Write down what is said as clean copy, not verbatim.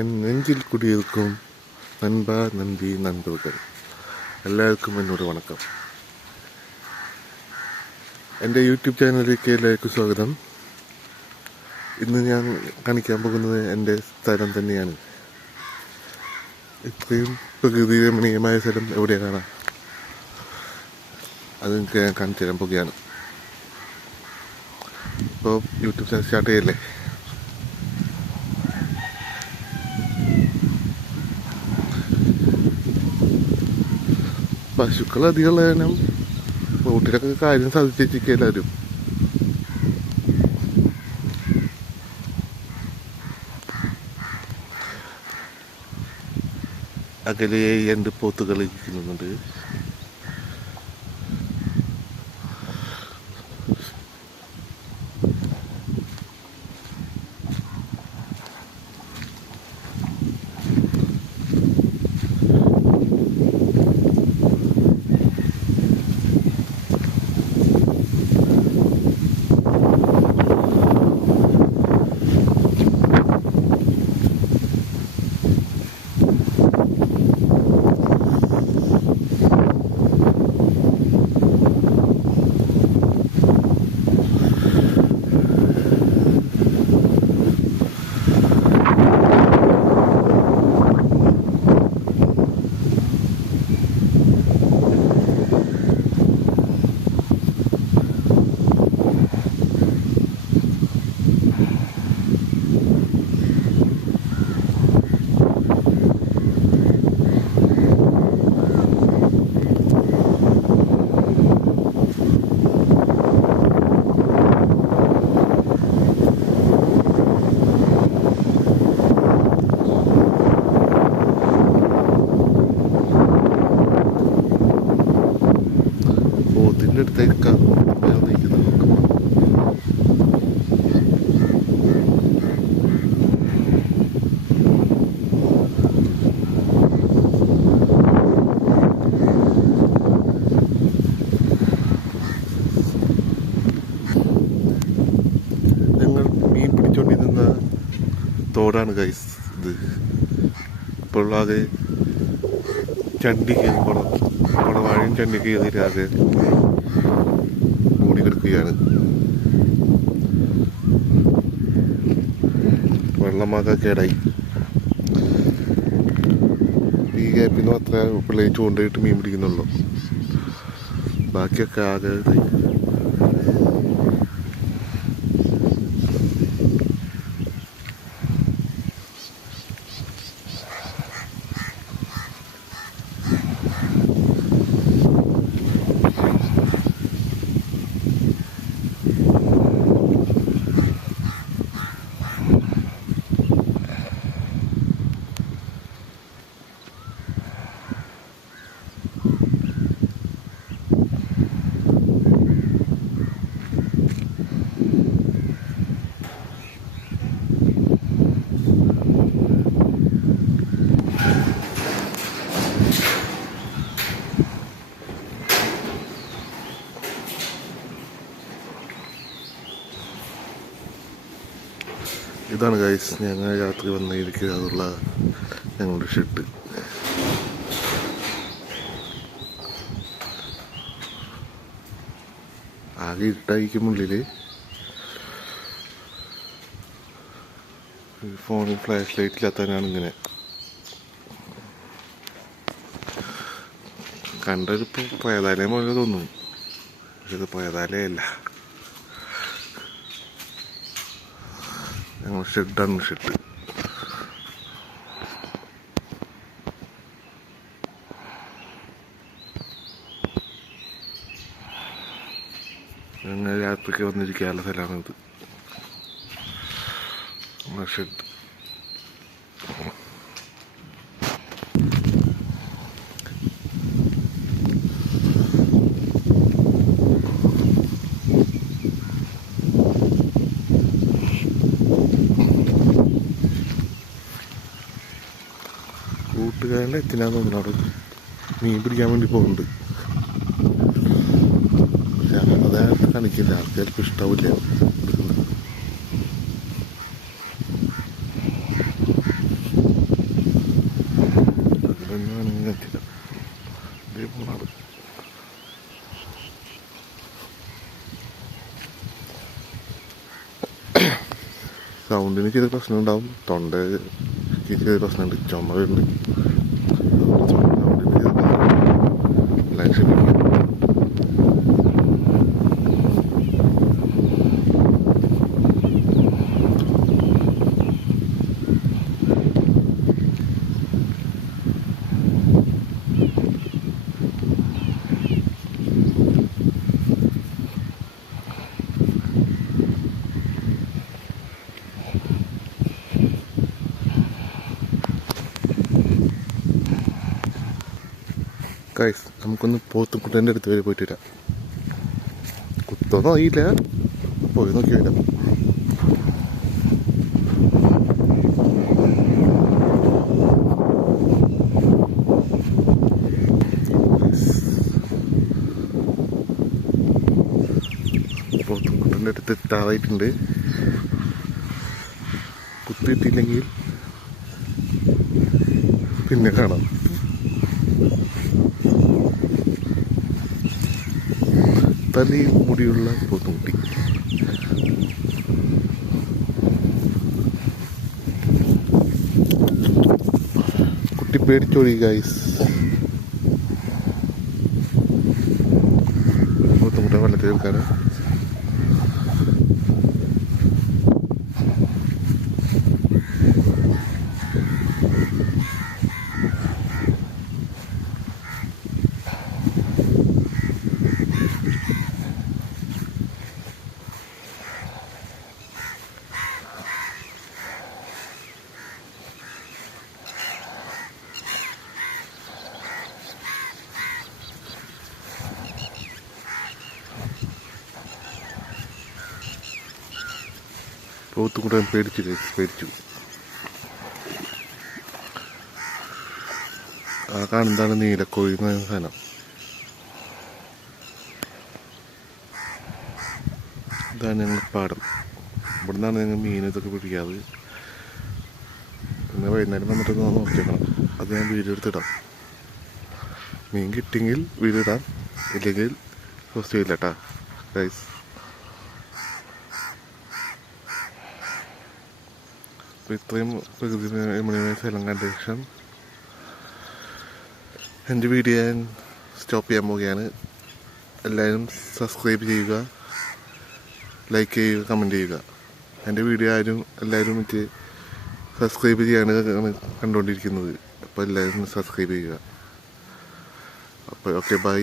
N നെഞ്ചിൽ കുടിയിരിക്കും നൻപ നൻപി നൻപുകൾ. എല്ലാവർക്കും എന്നോട് വണക്കം. എൻ്റെ യൂട്യൂബ് ചാനലിലേക്ക് എല്ലാവർക്കും സ്വാഗതം. ഇന്ന് ഞാൻ കാണിക്കാൻ പോകുന്നത് എൻ്റെ സ്ഥലം തന്നെയാണ്. ഇത്രയും പ്രകൃതി രമണീയമായ സ്ഥലം എവിടെയാണ് കാണാം, അത് നിങ്ങൾക്ക് ഞാൻ കാണിച്ചു തരാൻ പോകുകയാണ്. ഇപ്പോൾ യൂട്യൂബ് ചാനൽ സ്റ്റാർട്ട് ചെയ്യല്ലേ. പശുക്കൾ അധികമുള്ള കാരണം റോട്ടിലൊക്കെ കാര്യം സാധിച്ചിരിക്കുക എല്ലാവരും. അകലെ രണ്ട് പോത്തുകൾ ഇരിക്കുന്നുണ്ട്. പോത്തിൻ്റെ അടുത്തേക്ക് നിൽക്കുന്നത് ഞങ്ങൾ മീൻ പിടിച്ചോണ്ടിരുന്ന തോടാണ് ഗൈസ് ഇത്. ഇപ്പോൾ ആകെ ചണ്ടിക്ക് കുടവാഴയും ചണ്ടിക്ക് എതിരാകെ മൂടി കിടക്കുകയാണ്. വെള്ളമാകെ കേടായി. ഈ ഗ്യാപ്പിൽ നിന്ന് അത്ര പിള്ളേർ ചൂണ്ടയിട്ട് മീൻ പിടിക്കുന്നുള്ളൂ. ബാക്കിയൊക്കെ ആകെ ഇതായി. ഇതാണ് ഗൈസ് ഞങ്ങൾ രാത്രി വന്നിരിക്കാനുള്ള ഞങ്ങളുടെ ഷെഡ്. ആകെ ഇട്ടായിരിക്കുമുള്ളിൽ. ഫോണിൽ ഫ്ലാഷ് ലൈറ്റ് ഇല്ലാത്തതിനാണ് ഇങ്ങനെ. കണ്ടൊരിപ്പോൾ പ്രേതാലയം പോലെ തോന്നുന്നു, പക്ഷെ ഇത് പ്രേതാലയല്ല. ഞങ്ങൾ ഷെഡാണ് ഷെഡ്. ഞങ്ങൾ രാത്രിക്ക് വന്നിരിക്കാനുള്ള സ്ഥലമാണിത്, ഷെഡ്. കൂട്ടുകാരൻ്റെ എത്തിനാന്ന് തോന്നുന്നു അവിടെ മീൻ പിടിക്കാൻ വേണ്ടി പോകുന്നുണ്ട്. പക്ഷെ അതായത് കാണിക്കില്ല, ആൾക്കാർക്ക് ഇഷ്ടാവില്ല എടുക്കുന്നത്. എന്നാണെങ്കിൽ എത്തില്ല. ഇതേ പോണാറ് സൗണ്ടിന് ചെറിയ പ്രശ്നം ഉണ്ടാവും. തൊണ്ടയ്ക്ക് ചെറിയ പ്രശ്നമുണ്ട്. ചുമ വരുന്നുണ്ട്. സൗണ്ടിന് ചെറിയ പ്രശ്നം ലക്ഷ്യം. ഗൈസ്, നമുക്കൊന്ന് പോത്തുകുട്ടൻ്റെ അടുത്ത് വരെ പോയിട്ട് വരാം. കുത്തൊന്നും അറിയില്ല, പോയി നോക്കി വരാം. പോത്തുകുട്ടൻ്റെ അടുത്ത് എത്താറായിട്ടുണ്ട്. കുത്തിയിട്ടില്ലെങ്കിൽ പിന്നെ കാണാം. തലയിൽ മുടിയുള്ള പോത്തുകുട്ടി. കുട്ടി പേടിച്ചോടി ഗൈസ്. പോത്തുകുട്ട വെള്ളത്തിൽ എടുക്കാറ്. പോത്തുകുട്ടൻ പേടിച്ചു. ആ കാണുന്നതാണ് നീലക്കോഴി എന്ന സാധനം. ഇതാണ് ഞങ്ങൾ പാടം. ഇവിടെ നിന്നാണ് ഞങ്ങൾ മീൻ ഇതൊക്കെ പിടിക്കാറ്. പിന്നെ വൈകുന്നേരം വന്നിട്ട് നോക്കിയേക്കണം. അത് ഞാൻ വീഡിയോ എടുത്തിടാം. മീൻ കിട്ടിയെങ്കിൽ വീഡിയോ ഇടാം, ഇല്ലെങ്കിൽ പോസ്റ്റ് ചെയ്യില്ല കേട്ടോ ഗൈസ്. അപ്പോൾ ഇത്രയും പ്രകൃതി രമണീയമായ സ്ഥലം കണ്ട ശേഷം എൻ്റെ വീഡിയോ ഞാൻ സ്റ്റോപ്പ് ചെയ്യാൻ പോവുകയാണ്. എല്ലാവരും സബ്സ്ക്രൈബ് ചെയ്യുക, ലൈക്ക് ചെയ്യുക, കമൻറ്റ് ചെയ്യുക. എൻ്റെ വീഡിയോ എല്ലാവരും എനിക്ക് സബ്സ്ക്രൈബ് ചെയ്യാണ് കണ്ടുകൊണ്ടിരിക്കുന്നത്. അപ്പോൾ എല്ലാവരും സബ്സ്ക്രൈബ് ചെയ്യുക. അപ്പോൾ ഓക്കെ, ബൈ.